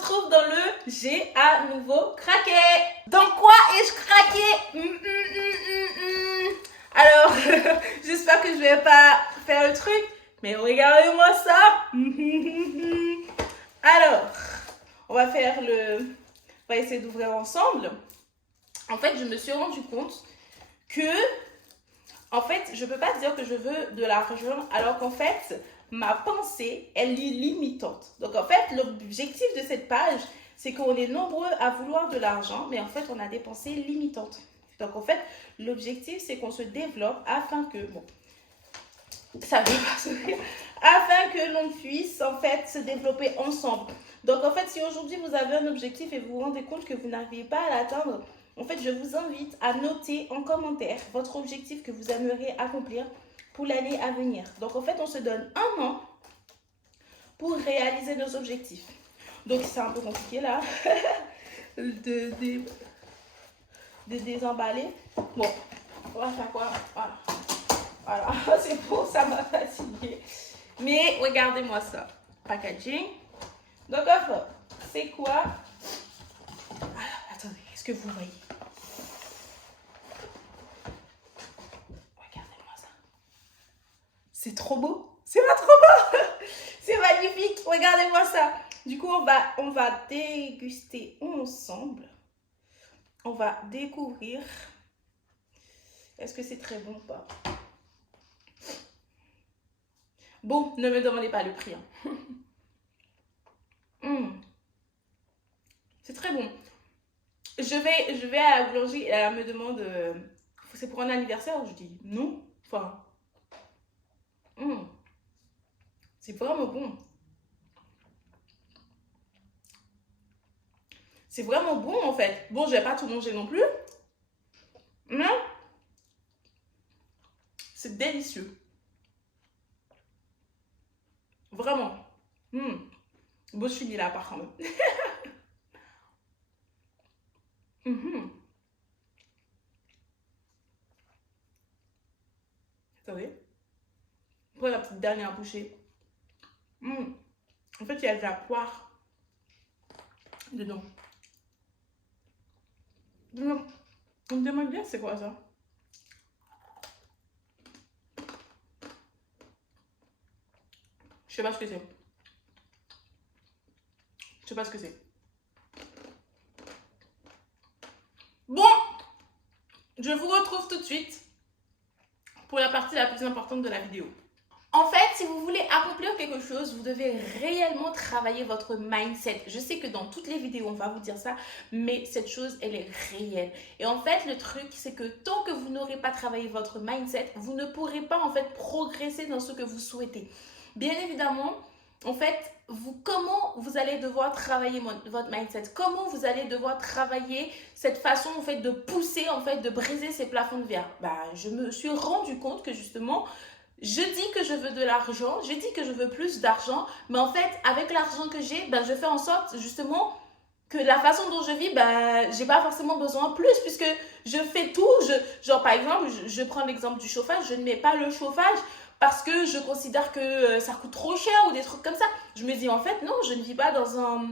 retrouve dans le J'ai à nouveau craqué. Dans quoi ai-je craqué? Alors, j'espère que je vais pas faire le truc, mais regardez-moi ça. Alors, on va essayer d'ouvrir ensemble. En fait, je me suis rendu compte que, je peux pas dire que je veux de l'argent, alors qu'en fait, ma pensée, elle est limitante. Donc, en fait, l'objectif de cette page, c'est qu'on est nombreux à vouloir de l'argent, mais en fait, on a des pensées limitantes. Donc, en fait, l'objectif, c'est qu'on se développe afin que, afin que l'on puisse, en fait, se développer ensemble. Donc, en fait, si aujourd'hui, vous avez un objectif et vous vous rendez compte que vous n'arrivez pas à l'atteindre, en fait, je vous invite à noter en commentaire votre objectif que vous aimeriez accomplir pour l'année à venir. Donc, en fait, on se donne un an pour réaliser nos objectifs. Donc, c'est un peu compliqué, là, de désemballer. Bon, on va faire quoi? Voilà, c'est bon, ça m'a fatigué. Mais regardez-moi ça. Packaging. Donc, enfin, c'est quoi? Alors, attendez, est-ce que vous voyez? Regardez-moi ça. C'est trop beau. C'est pas trop beau. C'est magnifique. Regardez-moi ça. Du coup, on va déguster ensemble. On va découvrir. Est-ce que c'est très bon ou pas? Bon, ne me demandez pas le prix. C'est très bon. Je vais à la boulangerie et elle me demande c'est pour un anniversaire? Je dis non. Enfin, c'est vraiment bon. C'est vraiment bon en fait. Bon, je vais pas tout manger non plus. Mais c'est délicieux. Vraiment. Bon, je finis là par contre. Attendez. Prenez la petite dernière bouchée. En fait, il y a de la poire dedans. On me demande bien c'est quoi ça? Je sais pas ce que c'est. Je sais pas ce que c'est. Bon, je vous retrouve tout de suite pour la partie la plus importante de la vidéo. En fait, si vous voulez accomplir quelque chose, vous devez réellement travailler votre mindset. Je sais que dans toutes les vidéos, on va vous dire ça, mais cette chose, elle est réelle. Et en fait, le truc, c'est que tant que vous n'aurez pas travaillé votre mindset, vous ne pourrez pas en fait progresser dans ce que vous souhaitez. Bien évidemment, en fait, comment vous allez devoir travailler votre mindset? Comment vous allez devoir travailler cette façon en fait de pousser, en fait, de briser ces plafonds de verre? Je me suis rendu compte que justement, je dis que je veux de l'argent, je dis que je veux plus d'argent, mais en fait, avec l'argent que j'ai, je fais en sorte justement que la façon dont je vis, j'ai pas forcément besoin de plus puisque je fais tout. Genre par exemple, je prends l'exemple du chauffage, je ne mets pas le chauffage parce que je considère que ça coûte trop cher ou des trucs comme ça. Je me dis en fait non, je ne vis pas dans un...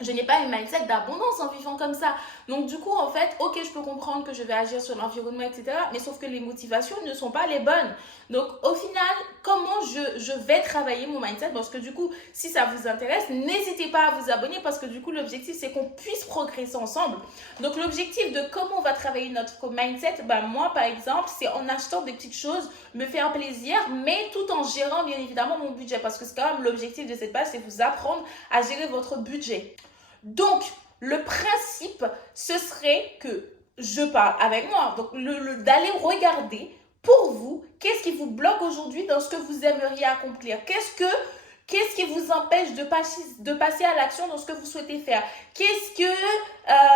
Je n'ai pas une mindset d'abondance en vivant comme ça. Donc du coup, en fait, ok, je peux comprendre que je vais agir sur l'environnement, etc. Mais sauf que les motivations ne sont pas les bonnes. Donc au final, comment je vais travailler mon mindset? Parce que du coup, si ça vous intéresse, n'hésitez pas à vous abonner parce que du coup, l'objectif, c'est qu'on puisse progresser ensemble. Donc l'objectif de comment on va travailler notre mindset, moi, par exemple, c'est en achetant des petites choses, me faire plaisir, mais tout en gérant, bien évidemment, mon budget. Parce que c'est quand même l'objectif de cette page, c'est vous apprendre à gérer votre budget. Donc, le principe, ce serait que je parle avec moi. Donc, d'aller regarder pour vous, qu'est-ce qui vous bloque aujourd'hui dans ce que vous aimeriez accomplir? Qu'est-ce qui vous empêche de passer à l'action dans ce que vous souhaitez faire? Qu'est-ce que,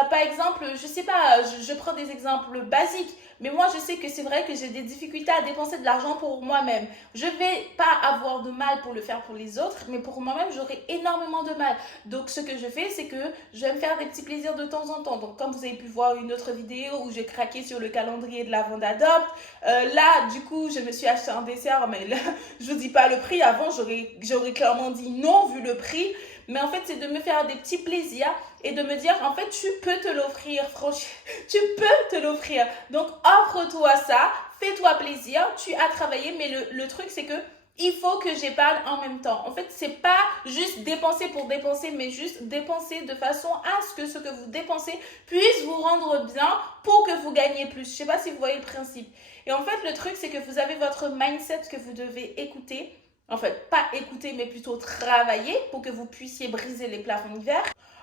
par exemple, je sais pas, je prends des exemples basiques, mais moi, je sais que c'est vrai que j'ai des difficultés à dépenser de l'argent pour moi-même. Je vais pas avoir de mal pour le faire pour les autres, mais pour moi-même, j'aurai énormément de mal. Donc, ce que je fais, c'est que je vais me faire des petits plaisirs de temps en temps. Donc, comme vous avez pu voir une autre vidéo où j'ai craqué sur le calendrier de l'avant d'Adopte, là, du coup, je me suis acheté un dessert, mais là, je vous dis pas le prix. Avant, j'aurais clairement dit non, vu le prix. mais en fait, c'est de me faire des petits plaisirs et de me dire, en fait, tu peux te l'offrir, franchement, tu peux te l'offrir. Donc, offre-toi ça, fais-toi plaisir, tu as travaillé, mais le truc, c'est que il faut que j'épargne en même temps. En fait, c'est pas juste dépenser pour dépenser, mais juste dépenser de façon à ce que vous dépensez puisse vous rendre bien pour que vous gagnez plus. Je sais pas si vous voyez le principe. Et en fait, le truc, c'est que vous avez votre mindset que vous devez écouter. En fait, pas écouter, mais plutôt travailler pour que vous puissiez briser les plafonds d'hiver.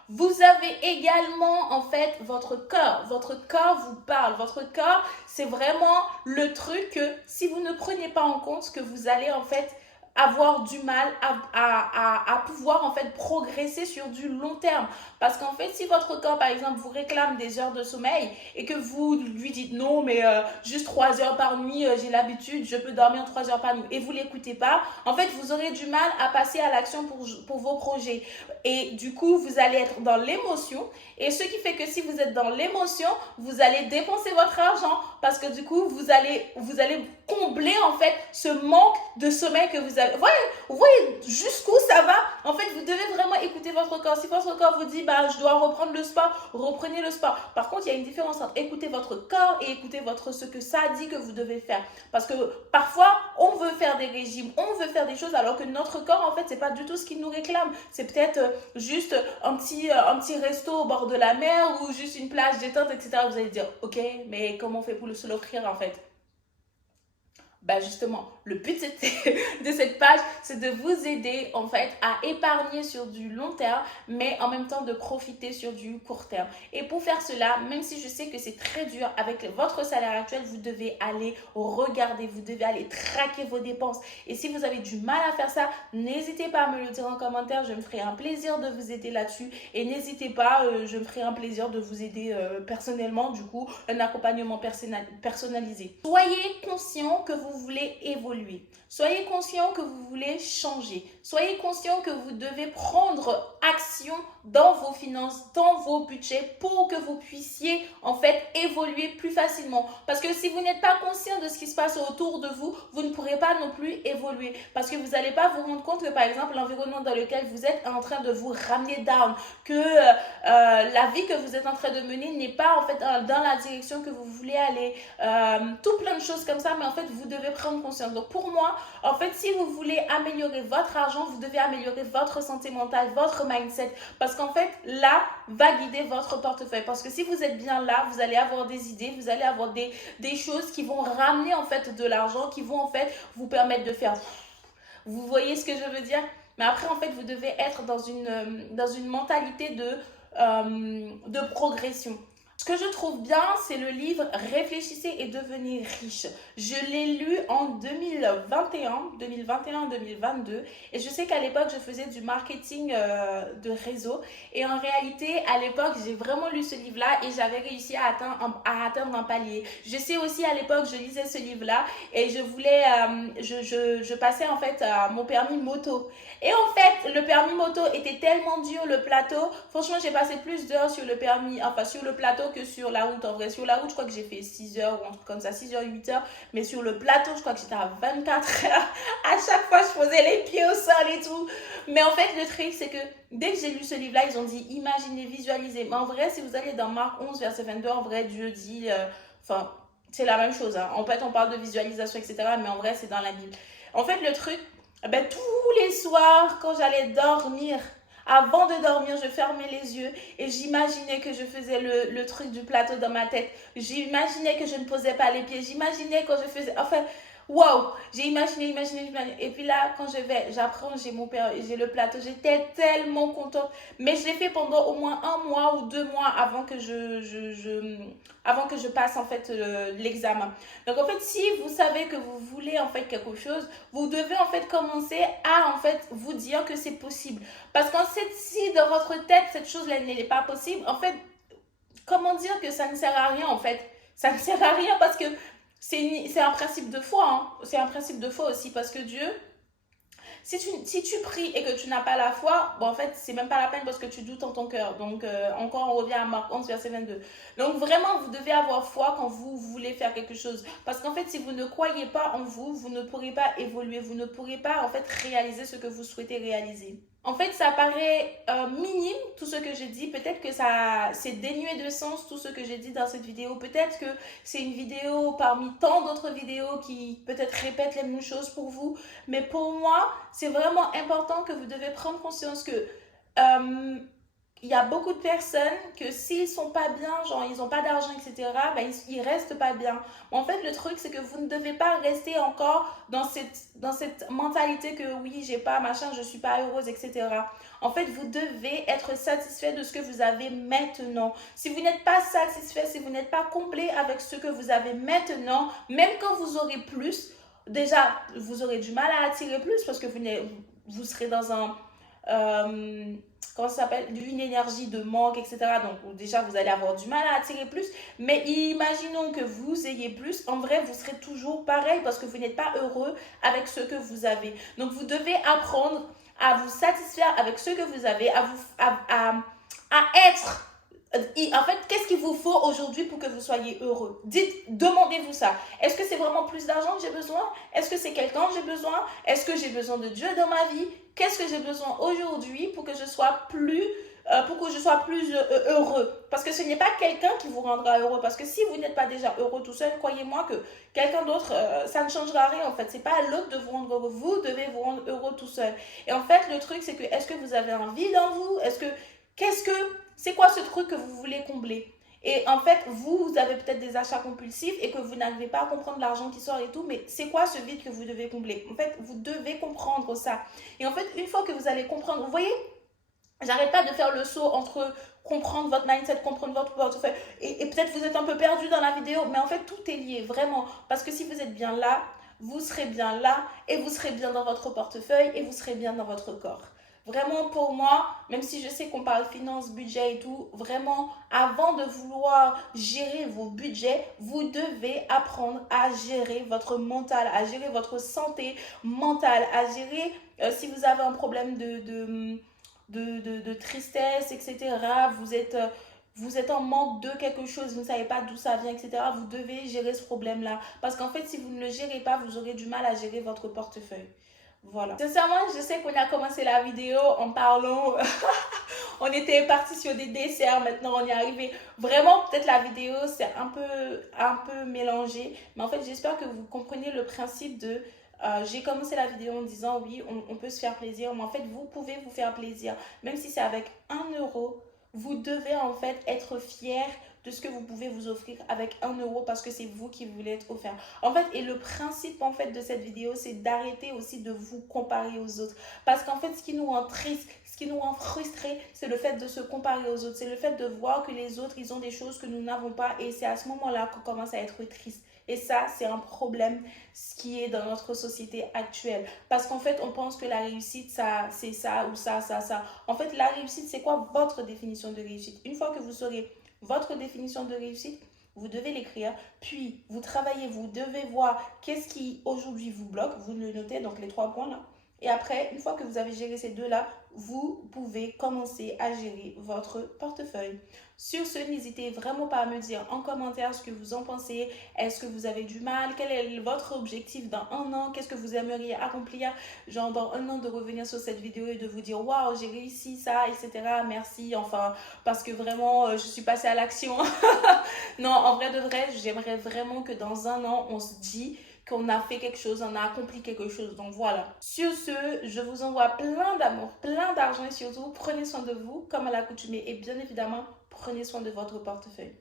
Vous avez également, en fait, votre corps. Votre corps vous parle. Votre corps, c'est vraiment le truc que si vous ne prenez pas en compte, que vous allez, en fait, avoir du mal à pouvoir en fait progresser sur du long terme. Parce qu'en fait, si votre corps, par exemple, vous réclame des heures de sommeil et que vous lui dites non, mais juste 3 heures par nuit, j'ai l'habitude, je peux dormir 3 heures par nuit, et vous ne l'écoutez pas, en fait, vous aurez du mal à passer à l'action pour vos projets. Et du coup, vous allez être dans l'émotion. Et ce qui fait que si vous êtes dans l'émotion, vous allez dépenser votre argent parce que du coup, vous allez combler en fait ce manque de sommeil que vous avez. Vous voyez jusqu'où ça va. En fait, vous devez vraiment écouter votre corps. Si votre corps vous dit, bah, je dois reprendre le sport, reprenez le sport. Par contre, il y a une différence entre écouter votre corps et écouter ce que ça dit que vous devez faire. Parce que parfois, on veut faire des régimes, on veut faire des choses alors que notre corps, en fait, c'est pas du tout ce qu'il nous réclame. C'est peut-être juste un petit resto au bord de la mer ou juste une plage détente, etc. Vous allez dire, ok, mais comment on fait pour se l'offrir en fait? Bah justement, le but de cette page, c'est de vous aider en fait à épargner sur du long terme, mais en même temps de profiter sur du court terme. Et pour faire cela, même si je sais que c'est très dur avec votre salaire actuel, vous devez aller regarder, vous devez aller traquer vos dépenses. Et si vous avez du mal à faire ça, n'hésitez pas à me le dire en commentaire, je me ferai un plaisir de vous aider là-dessus. Et n'hésitez pas, je me ferai un plaisir de vous aider personnellement, du coup, un accompagnement personnalisé. Soyez conscient que vous voulez évoluer. Soyez conscient que vous voulez changer. Soyez conscient que vous devez prendre action dans vos finances, dans vos budgets pour que vous puissiez en fait évoluer plus facilement. Parce que si vous n'êtes pas conscient de ce qui se passe autour de vous, vous ne pourrez pas non plus évoluer. Parce que vous n'allez pas vous rendre compte que par exemple l'environnement dans lequel vous êtes est en train de vous ramener down. Que la vie que vous êtes en train de mener n'est pas en fait dans la direction que vous voulez aller. Tout plein de choses comme ça, mais en fait vous devez prendre conscience. Donc pour moi, en fait, si vous voulez améliorer votre argent, vous devez améliorer votre santé mentale, votre mindset. Parce qu'en fait, là, va guider votre portefeuille. Parce que si vous êtes bien là, vous allez avoir des idées, vous allez avoir des choses qui vont ramener en fait de l'argent, qui vont en fait vous permettre de faire... Vous voyez ce que je veux dire? Mais après, en fait, vous devez être dans une mentalité de progression. Ce que je trouve bien, c'est le livre Réfléchissez et devenez riche. Je l'ai lu en 2021-2022 et je sais qu'à l'époque, je faisais du marketing de réseau et en réalité, à l'époque, j'ai vraiment lu ce livre-là et j'avais réussi à atteindre un palier. Je sais aussi à l'époque, je lisais ce livre-là et je voulais, je passais en fait mon permis moto. Et en fait, le permis moto était tellement dur, le plateau. Franchement, j'ai passé plus d'heures sur le plateau que sur la route. En vrai, sur la route, je crois que j'ai fait 6 heures ou un truc comme ça, 6 heures, 8 heures. Mais sur le plateau, je crois que j'étais à 24 heures. À chaque fois, je posais les pieds au sol et tout. Mais en fait, le truc, c'est que dès que j'ai lu ce livre-là, ils ont dit imaginez, visualisez. Mais en vrai, si vous allez dans Marc 11, verset 22, en vrai, Dieu dit, c'est la même chose. Hein. En fait, on parle de visualisation, etc. Mais en vrai, c'est dans la Bible. En fait, le truc, tous les soirs, quand j'allais dormir, avant de dormir, je fermais les yeux et j'imaginais que je faisais le truc du plateau dans ma tête. J'imaginais que je ne posais pas les pieds. J'imaginais quand je faisais... Enfin, waouh! J'ai imaginé. Et puis là, quand j'apprends, j'ai le plateau. J'étais tellement contente. Mais je l'ai fait pendant au moins 1 mois ou 2 mois avant que je passe en fait l'examen. Donc en fait, si vous savez que vous voulez en fait quelque chose, vous devez en fait commencer à en fait vous dire que c'est possible. Parce qu'en fait, si dans votre tête, cette chose-là n'est pas possible, en fait, comment dire que ça ne sert à rien en fait? Ça ne sert à rien parce que c'est un principe de foi. Hein. C'est un principe de foi aussi parce que Dieu, si tu pries et que tu n'as pas la foi, en fait, c'est même pas la peine parce que tu doutes en ton cœur. Donc, encore, on revient à Marc 11, verset 22. Donc, vraiment, vous devez avoir foi quand vous voulez faire quelque chose. Parce qu'en fait, si vous ne croyez pas en vous, vous ne pourrez pas évoluer. Vous ne pourrez pas, en fait, réaliser ce que vous souhaitez réaliser. En fait, ça paraît minime tout ce que je dis. Peut-être que ça c'est dénué de sens tout ce que j'ai dit dans cette vidéo. Peut-être que c'est une vidéo parmi tant d'autres vidéos qui peut-être répètent les mêmes choses pour vous. Mais pour moi, c'est vraiment important que vous devez prendre conscience que euh, il y a beaucoup de personnes que s'ils sont pas bien, genre ils ont pas d'argent, etc., ben ils restent pas bien. Mais en fait, le truc, c'est que vous ne devez pas rester encore dans cette mentalité que oui, j'ai pas machin, je suis pas heureuse, etc. En fait, vous devez être satisfait de ce que vous avez maintenant. Si vous n'êtes pas satisfait, si vous n'êtes pas complet avec ce que vous avez maintenant, même quand vous aurez plus, déjà, vous aurez du mal à attirer plus parce que vous serez dans un... euh, comment ça s'appelle, une énergie de manque, etc. Donc déjà, vous allez avoir du mal à attirer plus. Mais imaginons que vous ayez plus. En vrai, vous serez toujours pareil parce que vous n'êtes pas heureux avec ce que vous avez. Donc vous devez apprendre à vous satisfaire avec ce que vous avez, à être en fait, qu'est-ce qu'il vous faut aujourd'hui pour que vous soyez heureux? Demandez-vous ça. Est-ce que c'est vraiment plus d'argent que j'ai besoin? Est-ce que c'est quelqu'un que j'ai besoin? Est-ce que j'ai besoin de Dieu dans ma vie? Qu'est-ce que j'ai besoin aujourd'hui pour que je sois plus heureux? Parce que ce n'est pas quelqu'un qui vous rendra heureux. Parce que si vous n'êtes pas déjà heureux tout seul, croyez-moi que quelqu'un d'autre, ça ne changera rien en fait. C'est pas à l'autre de vous rendre heureux. Vous devez vous rendre heureux tout seul. Et en fait, le truc, c'est que est-ce que vous avez envie dans vous? C'est quoi ce truc que vous voulez combler? Et en fait, vous avez peut-être des achats compulsifs et que vous n'arrivez pas à comprendre l'argent qui sort et tout, mais c'est quoi ce vide que vous devez combler? En fait, vous devez comprendre ça. Et en fait, une fois que vous allez comprendre, vous voyez, j'arrête pas de faire le saut entre comprendre votre mindset, comprendre votre portefeuille, et peut-être vous êtes un peu perdu dans la vidéo, mais en fait, tout est lié, vraiment. Parce que si vous êtes bien là, vous serez bien là, et vous serez bien dans votre portefeuille, et vous serez bien dans votre corps. Vraiment, pour moi, même si je sais qu'on parle finance, budget et tout, vraiment, avant de vouloir gérer vos budgets, vous devez apprendre à gérer votre mental, à gérer votre santé mentale, à gérer si vous avez un problème de tristesse, etc. Vous êtes en manque de quelque chose, vous ne savez pas d'où ça vient, etc. Vous devez gérer ce problème-là. Parce qu'en fait, si vous ne le gérez pas, vous aurez du mal à gérer votre portefeuille. Voilà. Sincèrement, je sais qu'on a commencé la vidéo en parlant, on était parti sur des desserts, maintenant on y est arrivé. Vraiment, peut-être la vidéo c'est un peu mélangé, mais en fait j'espère que vous comprenez le principe de... j'ai commencé la vidéo en disant oui, on peut se faire plaisir, mais en fait vous pouvez vous faire plaisir, même si c'est avec 1 euro, vous devez en fait être fier de ce que vous pouvez vous offrir avec 1 euro parce que c'est vous qui voulez être offert. En fait, et le principe en fait de cette vidéo, c'est d'arrêter aussi de vous comparer aux autres. Parce qu'en fait, ce qui nous rend triste, ce qui nous rend frustrés, c'est le fait de se comparer aux autres. C'est le fait de voir que les autres, ils ont des choses que nous n'avons pas. Et c'est à ce moment-là qu'on commence à être triste. Et ça, c'est un problème ce qui est dans notre société actuelle. Parce qu'en fait, on pense que la réussite, ça, c'est ça ou ça, ça, ça. En fait, la réussite, c'est quoi votre définition de réussite? Une fois que vous saurez votre définition de réussite, vous devez l'écrire, puis vous travaillez, vous devez voir qu'est-ce qui aujourd'hui vous bloque, vous le notez, donc les 3 points là. Et après, une fois que vous avez géré ces deux-là, vous pouvez commencer à gérer votre portefeuille. Sur ce, n'hésitez vraiment pas à me dire en commentaire ce que vous en pensez. Est-ce que vous avez du mal? Quel est votre objectif dans 1 an? Qu'est-ce que vous aimeriez accomplir? Genre dans 1 an de revenir sur cette vidéo et de vous dire waouh, j'ai réussi ça, etc. Merci, enfin, parce que vraiment, je suis passée à l'action. Non, en vrai de vrai, j'aimerais vraiment que dans 1 an, on se dit qu'on a fait quelque chose, on a accompli quelque chose. Donc voilà. Sur ce, je vous envoie plein d'amour, plein d'argent et surtout, prenez soin de vous comme à l'accoutumée et bien évidemment, prenez soin de votre portefeuille.